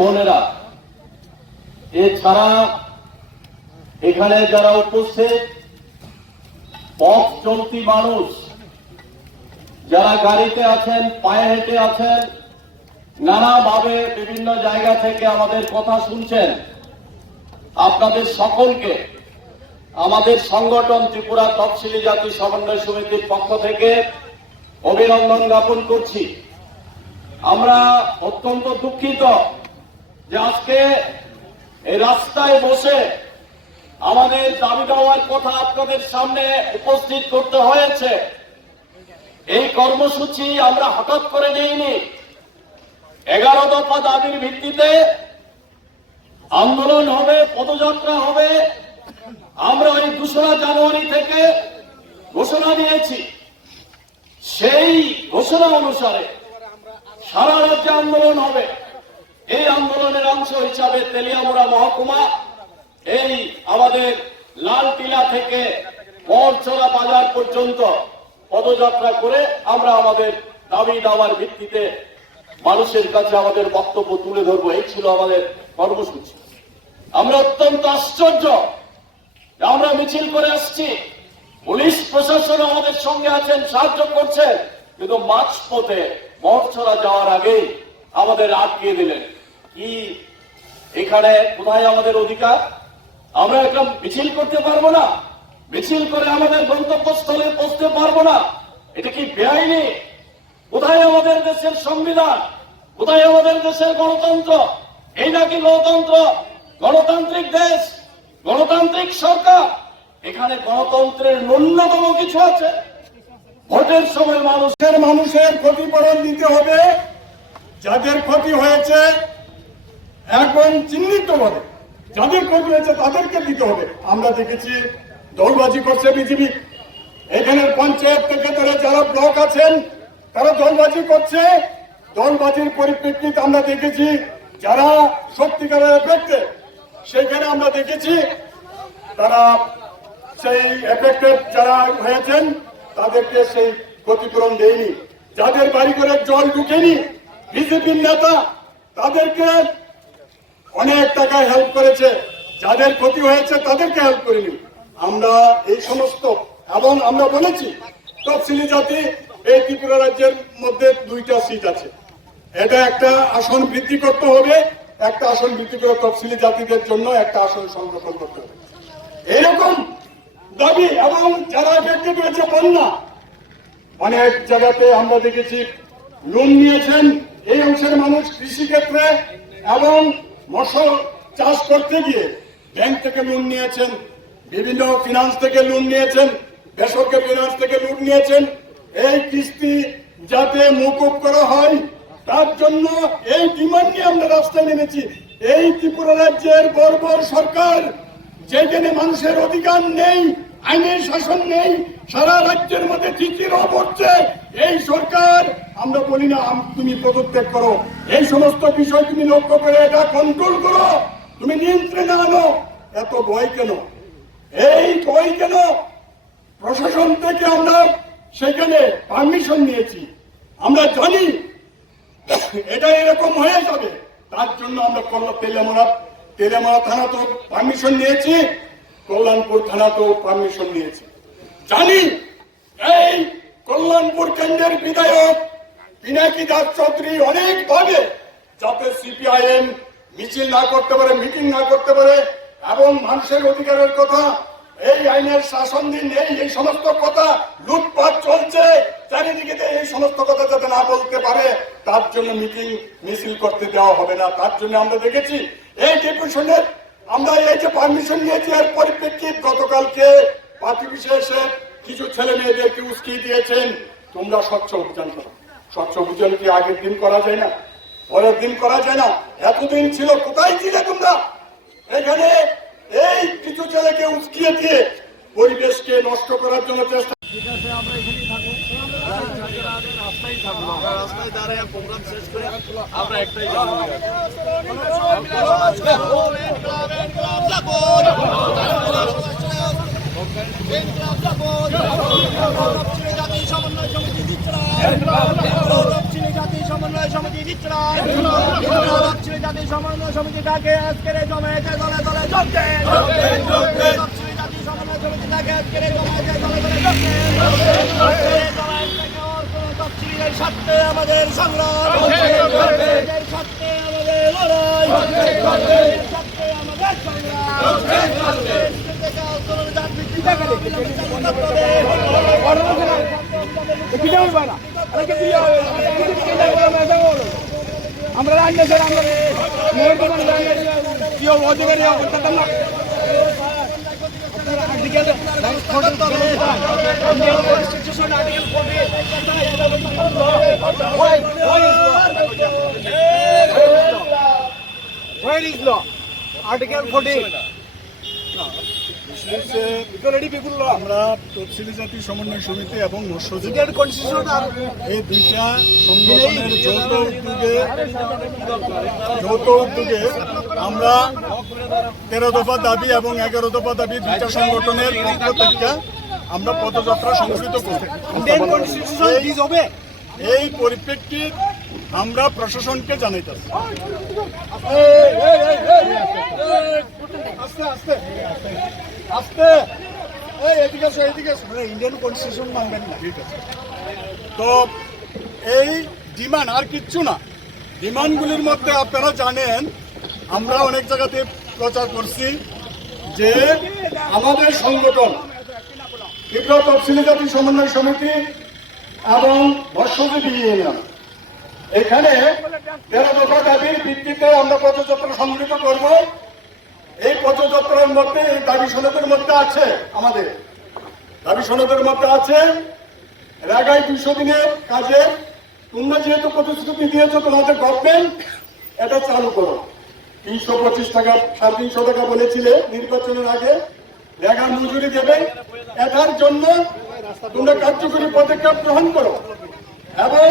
বোনেরা, এছাড়া এখানে যারা উপস্থিত পথ চলতি মানুষ, যারা গাড়িতে আছেন, পায়ে হেঁটে আছেন, নানাভাবে বিভিন্ন জায়গা থেকে আমাদের কথা শুনছেন, আপনাদের সকলকে আমাদের সংগঠন ত্রিপুরা তফসিলি জাতি সমন্বয় সমিতির পক্ষ থেকে অভিনন্দন জ্ঞাপন করছি। আমরা অত্যন্ত দুঃখিত যে আজকে এই রাস্তায় বসে আমাদের দাবি দেওয়ার কথা আপনাদের সামনে উপস্থিত করতে হয়েছে। এই কর্মসূচি আমরা হঠাৎ করে নিইনি। 11 দফা দাবির ভিত্তিতে আন্দোলন হবে, পদযাত্রা হবে। আমরা এই 2রা জানুয়ারি থেকে ঘোষণা দিয়েছি। সেই ঘোষণা অনুসারে সারা রাজ্যে আন্দোলন হবে। এই আন্দোলনের অংশ হিসাবে তেলিয়ামুড়া মহকুমা এই আমাদের লালটিলা থেকে বরছড়া বাজার পর্যন্ত পদযাত্রা করে আমরা আমাদের দাবি দাওয়ার ভিত্তিতে মানুষের কাছে আমাদের বক্তব্য তুলে ধরবো। এই ছিল আমাদের কর্মসূচি। আমরা অত্যন্ত আশ্চর্য, আমরা মিছিল করে আসছি, পুলিশ প্রশাসন আমাদের সঙ্গে আছেন, সাহায্য করছেন, কিন্তু মাঝপথে বরছড়া যাওয়ার আগেই আমাদের আটকে দিলেন। কি এখানে কোথায় আমাদের অধিকার? আমরা একটা মিছিল করতে পারবো না? মিছিল করে আমাদের গন্তব্যস্থলে পৌঁছতে পারবো না? এটা কি বেআইনি? কোথায় আমাদের দেশের সংবিধান? কোথায় আমাদের দেশের গণতন্ত্র? এই নাকি গণতন্ত্র? গণতান্ত্রিক দেশ, গণতান্ত্রিক সরকার। এখানে গণতন্ত্রের ন্যূনতম কিছু আছে? ভোটের সময় মানুষের ক্ষতিপূরণ দিতে হবে। যাদের ক্ষতি হয়েছে এখন চিহ্নিত হবে, যাদের ক্ষতি হয়েছে তাদেরকে দিতে হবে। আমরা দেখেছি দলবাজি করছে বিজেপি। এখানের পঞ্চায়েত থেকে ধরে যারা ব্লক আছেন তারা দলবাজি করছে। দলবাজির পরিপ্রেক্ষিতে আমরা দেখেছি যারা সত্যিকারের এফেক্টেড, সেখানে আমরা দেখেছি তারা সেই এফেক্টেড যারা হয়েছেন তাদেরকে সেই ক্ষতিপূরণ দেয়নি। যাদের বাড়ি করে জল ঢুকেনি বিজেপির নেতা, তাদেরকে অনেক টাকা হেল্প করেছে। যাদের ক্ষতি হয়েছে তাদেরকে হেল্প করেনি। আমরা এই সমস্ত, এবং আমরা বলেছি তফসিলি জাতি এই ত্রিপুরা রাজ্যের মধ্যে 2টা সিট আছে, এটা একটা আসন বৃদ্ধি করতে হবে। একটা আসন বৃদ্ধি করে তফসিলি জাতিদের জন্য একটা আসন সংরক্ষণ করতে হবে, এরকম দাবি। এবং যারা এফেক্টেড হয়েছে বন্যা, অনেক জায়গাতে আমরা দেখেছি লোন নিয়েছেন এই অংশের মানুষ কৃষিক্ষেত্রে এবং মৎস্য চাষ করতে গিয়ে ব্যাংক থেকে লোন নিয়েছেন, বিভিন্ন ফিনান্স থেকে লোন নিয়েছেন, বেসরকারি ফিনান্স থেকে লোন নিয়েছেন। এই কিস্তি যাতে মকুব করা হয় তার জন্য এই ডিমান্ড নিয়ে আমরা রাস্তায় নেমেছি। এই ত্রিপুরা রাজ্যের বর্বর সরকার, যেখানে মানুষের অধিকার নেই, আইনের শাসন নেই, সারা রাজ্যের মধ্যে চিঠিরও পড়ছে, এই সরকার আমরা বলি না তুমি পদত্যাগ করো, এই সমস্ত বিষয় তুমি লক্ষ্য করে এটা কন্ট্রোল করো, তুমি নিয়ন্ত্রণে আনো। এত ভয় কেন? এই ভয় কেন? প্রশাসন থেকে আমরা সেখানে পারমিশন নিয়েছি, আমরা জানি এটা এরকম হয়ে যাবে। তার জন্য আমরা তেলেমারা থানাতেও পারমিশন নিয়েছি, কল্যাণপুর থানাতেও পারমিশন নিয়েছি। জানি এই কল্যাণপুর কেন্দ্রের বিধায়ক পিনাকি দাস চৌধুরী অনেকভাবে যাতে সিপিআইএম মিছিল না করতে পারে, মিটিং না করতে পারে, এবং মানুষের অধিকারের কথা, এই আইনের শাসন দিন, এই সমস্ত কথা লুটপাট চলছে চারিদিকে, এই সমস্ত কথা যাতে না বলতে পারে তার জন্য মিটিং মিছিল করতে দেওয়া হবে না। তার জন্য আমরা দেখেছি এই ডেপুটেশনের আমরা এই যে পারমিশন নিয়েছি, এর পরিপ্রেক্ষিত গতকালকে পার্টি বিশেষে কিছু ছেলে মেয়েদেরকে উস্কিয়ে দিয়েছেন তোমরা স্বচ্ছ অভিযান করো। স্বচ্ছ অভিযান কি আগের দিন করা যায় না? পরের দিন করা যায় না? এতদিন ছিল, কোথায় ছিলে তোমরা? এখানে এই কিছু ছেলেকে উস্কিয়ে দিয়ে পরিবেশকে নষ্ট করার জন্য চেষ্টা। ঠিক আছে, আমরা এখানেই থাকবো, রাস্তায় দাঁড়ায় প্রোগ্রাম শেষ করে আমরা একটাই যাবো। সমন্বয় সমিতি ডাকে আজকের এই জমায়েতে দলে দলে যোগ দেন। তফসিলি জাতি সমন্বয় সমিতি ডাকে আজকের এই জমায়েতে দলে দলে যোগ দেন। তফসিলের স্বার্থে আমাদের সংগ্রাম, স্বার্থে আমাদের লড়াই, স্বার্থে আমাদের আমরা রান্না স্যার আমরা অধিকারী করতাম না। Article 14. আমরা তফসিলি জাতি সমন্বয় সমিতি এবং মৎস্যজীবী এই দুইটা সংগঠনের যৌথ উদ্যোগে আমরা 13 দফা দাবি এবং 11 দফা দাবি দুইটা সংগঠনের পক্ষ থেকে আমরা পদযাত্রা সংগঠিত করব। এই পরিপ্রেক্ষিত আমরা প্রশাসনকে জানাইতেছি। ইন্ডিয়ান কনস্টিটিউশন মানবেন না, ঠিক আছে? তো এই ডিমান্ড আর কিচ্ছু না। ডিমান্ডগুলির মধ্যে আপনারা জানেন, আমরা অনেক জায়গাতে প্রচার করছি যে আমাদের সংগঠন তীব্র তফসিলি জাতি সমন্বয় সমিতি এবং মৎস্যজীবী ইউনিয়ন এখানে 13 দফা দাবির ভিত্তিতে আমরা পদযাত্রা সংগঠিত করব। এই পদযাত্রার মধ্যে এই দাবি সনদের মধ্যে আছে, আমাদের দাবি সনদের মধ্যে আছে রেগাই 200 দিনের কাজে তোমরা যেহেতু প্রতিশ্রুতি দিয়েছো তোমাদের গভর্নমেন্ট এটা চালু করো। 325 টাকা 350 টাকা বলেছিলে নির্বাচনের আগে, রেগার মজুরি দেবে, এটার জন্য তোমরা কার্যকরী পদক্ষেপ গ্রহণ করো। এবং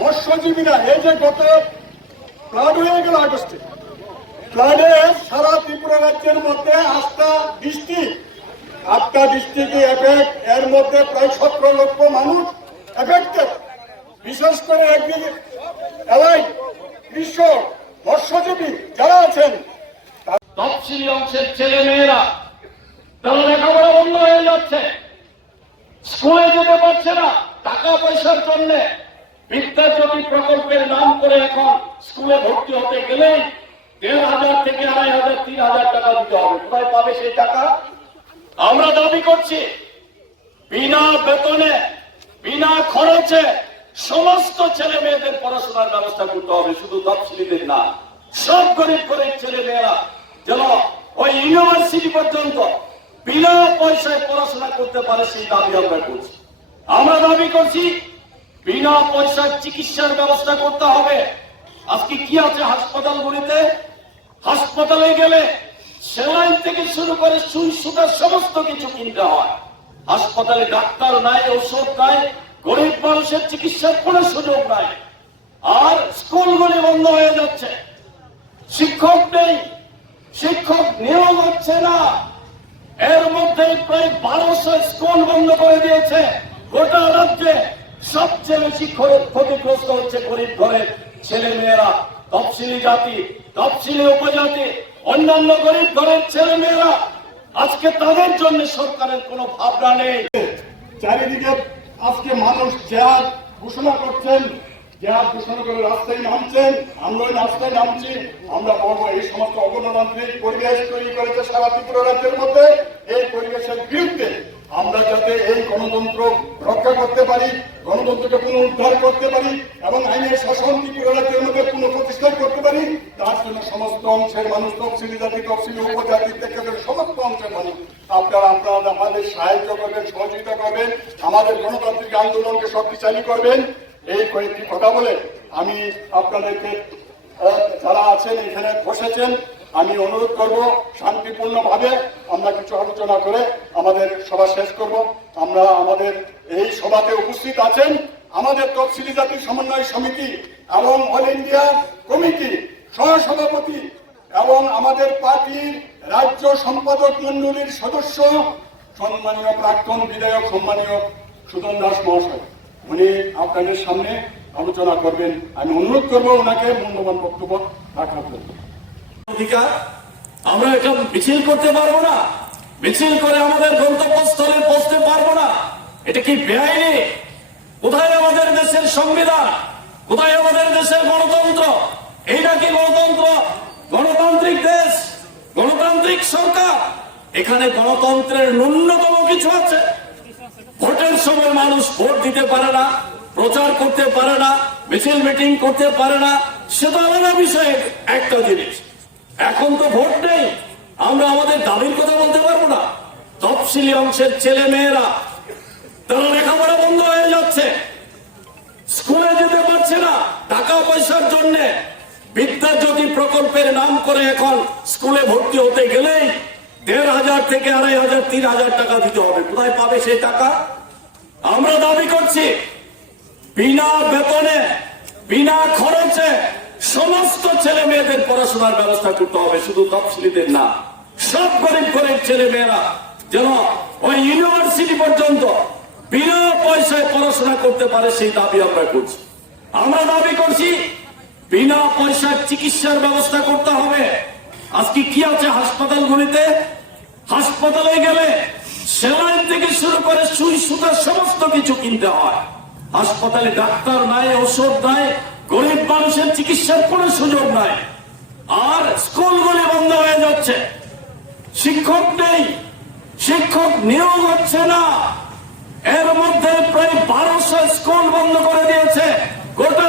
মৎস্যজীবীরা এই যে গত ফ্লাড হয়ে গেল আগস্টে, ফ্লাডে সারা ত্রিপুরা রাজ্যের মধ্যে 8টা ডিস্ট্রিক্টে এফেক্ট, এর মধ্যে প্রায় 17 লক্ষ মানুষ এফেক্টেড। বিশেষ করে একদিকে এলাইট, কৃষক, মৎস্যজীবী যারা আছেন, তফসিলি অংশের ছেলে মেয়েরা তারা লেখাপড়া বন্ধ হয়ে যাচ্ছে, স্কুলে যেতে পারছে না টাকা পয়সার জন্য। বিদ্যাজ্যোতি প্রকল্পের নাম করে এখন স্কুলে ভর্তি হতে গেলেই 1,500 থেকে 2,500 3,000 টাকা দিতে হবে। কোথায় পাবে সেই টাকা? আমরা দাবি করছি বিনা বেতনে বিনা খরচে সমস্ত ছেলে মেয়েদের পড়াশোনার ব্যবস্থা করতে হবে, শুধু তফসিলিদের না। সব গরিব গরিব ছেলে মেয়েরা যেন ওই ইউনিভার্সিটি পর্যন্ত বিনা পয়সায় পড়াশোনা করতে পারে, সেই দাবি আমরা করছি। আমরা দাবি করছি বিনা পয়সার চিকিৎসার ব্যবস্থা করতে হবে। আজকে কি আছে হাসপাতালগুলিতে? হাসপাতালে গেলে সেলাইন থেকে শুরু করে সুই সুতার সমস্ত কিছু কিনতে হয়। হাসপাতালে ডাক্তার নাই, ঔষধ নাই, গরিব মানুষের চিকিৎসার কোনো সুযোগ নাই। আর স্কুলগুলি বন্ধ হয়ে যাচ্ছে, শিক্ষক নেই, শিক্ষক নিয়োগ হচ্ছে না। এর মধ্যে প্রায় 1200 স্কুল বন্ধ করে দিয়েছে। গোটা রাজ্যে সবচেয়ে বেশি ক্ষতিগ্রস্ত হচ্ছে গরিব ঘরের ছেলে মেয়েরা, তফসিলি জাতি, তফসিলি উপজাতি, অন্যান্য গরিব ঘরের ছেলে মেয়েরা। আজকে তাদের জন্য সরকারের কোনো ভাবনা নেই। চারিদিকে আজকে মানুষ জেহাদ ঘোষণা করছেন, জেহাদ ঘোষণা করে রাস্তায় নামছেন, আমরা ওই রাস্তায় নামছি। আমরা বলবো এই সমস্ত অগণতান্ত্রিক পরিবেশ তৈরি করেছে সারা ত্রিপুরা রাজ্যের মধ্যে, এই পরিবেশের বিরুদ্ধে আমরা যাতে এই গণতন্ত্র রক্ষা করতে পারি, গণতন্ত্রকে পুনরুদ্ধার করতে পারি এবং আইনের শাসন ত্রিপুরা রাজ্যের মধ্যে পুনঃপ্রতিষ্ঠা করতে পারি, তার জন্য সমস্ত অংশের মানুষ, তফসিলি জাতি, তফসিলি উপজাতি থেকে সমস্ত অংশের মানুষ আপনারা আমাদের সাহায্য করবেন, সহযোগিতা করবেন, আমাদের গণতান্ত্রিক আন্দোলনকে শক্তিশালী করবেন। এই কয়েকটি কথা বলে আমি আপনাদেরকে যারা আছেন এখানে বসেছেন আমি অনুরোধ করব শান্তিপূর্ণভাবে আমরা কিছু আলোচনা করে আমাদের সভা শেষ করব। আমরা আমাদের এই সভাতে উপস্থিত আছেন আমাদের তফসিলি জাতি সমন্বয় সমিতি এবং অল ইন্ডিয়া কমিটি সহসভাপতি এবং আমাদের পার্টির রাজ্য সম্পাদক মন্ডলীর সদস্য সম্মানীয় প্রাক্তন বিধায়ক সম্মানীয় সুদন দাস মহাশয়, উনি আপনাদের সামনে আলোচনা করবেন। আমি অনুরোধ করবো ওনাকে মূল্যবান বক্তব্য রাখার জন্য। অধিকার, আমরা এটা মিছিল করতে পারবো না, মিছিল করে আমাদের গন্তব্যস্থলে পৌঁছতে পারবো না, এটা কি বেআইনি? কোথায় আমাদের দেশের সংবিধান? কোথায় আমাদের দেশের গণতন্ত্র? এইটা কি গণতন্ত্র? গণতান্ত্রিক দেশ, গণতান্ত্রিক সরকার, এখানে গণতন্ত্রের ন্যূনতম কিছু আছে? ভোটের সময় মানুষ ভোট দিতে পারে না, প্রচার করতে পারে না, মিছিল মিটিং করতে পারে না, সেটা আলাদা বিষয়। একটা জিনিস, এখন তো ভোট নেই, আমরা আমাদের দাবির কথা বলতে পারবো না। তফসিলি অংশের ছেলে মেয়েরা তারা লেখাপড়া বন্ধ হয়ে যাচ্ছে, স্কুলে যেতে পারছে না টাকা পয়সার জন্য। বিদ্যাজ্যোতি প্রকল্পের নাম করে এখন স্কুলে ভর্তি হতে গেলেই 1,500 থেকে 2,500, 3,000 টাকা দিতে হবে। কোথায় পাবে সেই টাকা? আমরা দাবি করছি বিনা বেতনে, বিনা খরচে সমস্ত ছেলে মেয়েদের পড়াশোনার ব্যবস্থা করতে হবে, শুধু তফসিলিদের না। সব গরিব গরিব ছেলে মেয়েরা যেন ওই ইউনিভার্সিটি পর্যন্ত বিনা পয়সায় পড়াশোনা করতে পারে, সেই দাবি আমরা করছি। আমরা দাবি করছি বিনা পয়সার চিকিৎসার ব্যবস্থা করতে হবে। আজকে কি আছে হাসপাতালগুলিতে? হাসপাতালে গেলে সেলাইন থেকে শুরু করে সুই সুতা সমস্ত কিছু কিনতে হয়। হাসপাতালে ডাক্তার নাই, ওষুধ নাই, গরিব মানুষের চিকিৎসার কোনো সুযোগ নাই। আর স্কুলগুলি বন্ধ হয়ে যাচ্ছে, শিক্ষক নেই, শিক্ষক নিয়োগ হচ্ছে না। এর মধ্যে প্রায় 1200 স্কুল বন্ধ করে দিয়েছে। গোটা